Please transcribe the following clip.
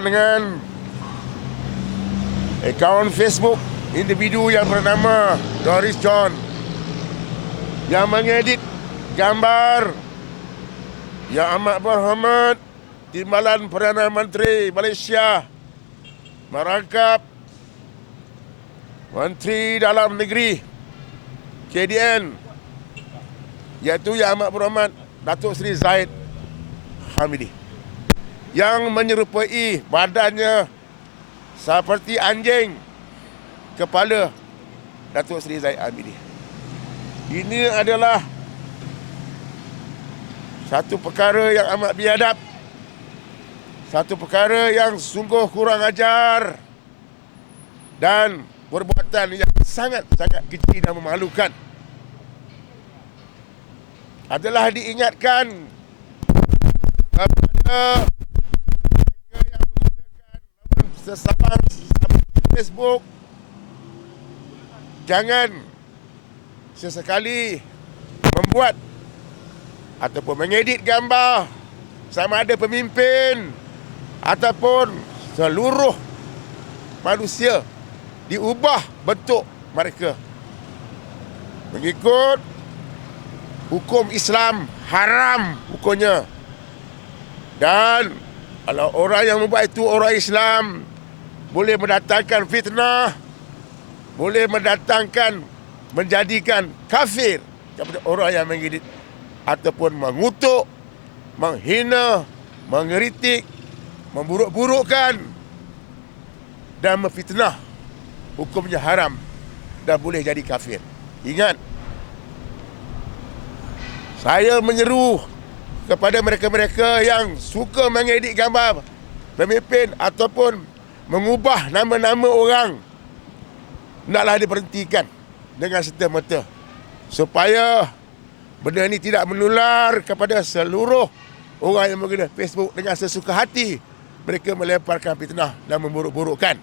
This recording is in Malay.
dengan akaun Facebook individu yang bernama Doris John yang mengedit gambar Yang Amat Berhormat Timbalan Perdana Menteri Malaysia merangkap Menteri Dalam Negeri KDN iaitu Yang Amat Berhormat Datuk Seri Zaid Hamidi yang menyerupai badannya seperti anjing kepala Datuk Seri Zaid Hamidi. Ini adalah satu perkara yang amat biadab. Satu perkara yang sungguh kurang ajar dan perbuatan yang sangat-sangat keji dan memalukan. Adalah diingatkan kepada mereka yang menggunakan sesama Facebook. Jangan sesekali membuat ataupun mengedit gambar sama ada pemimpin ataupun seluruh manusia diubah bentuk mereka. Mengikut hukum Islam haram hukumnya dan kalau orang yang membuat itu orang Islam boleh mendatangkan fitnah boleh mendatangkan menjadikan kafir kepada orang yang mengedit ataupun mengutuk, menghina, mengeritik, memburuk-burukkan dan memfitnah hukumnya haram dan boleh jadi kafir. Ingat, saya menyeru kepada mereka-mereka yang suka mengedit gambar pemimpin ataupun mengubah nama-nama orang hendaklah diberhentikan dengan serta-merta supaya benda ini tidak menular kepada seluruh orang yang mengguna Facebook dengan sesuka hati mereka melemparkan fitnah dan memburuk-burukkan.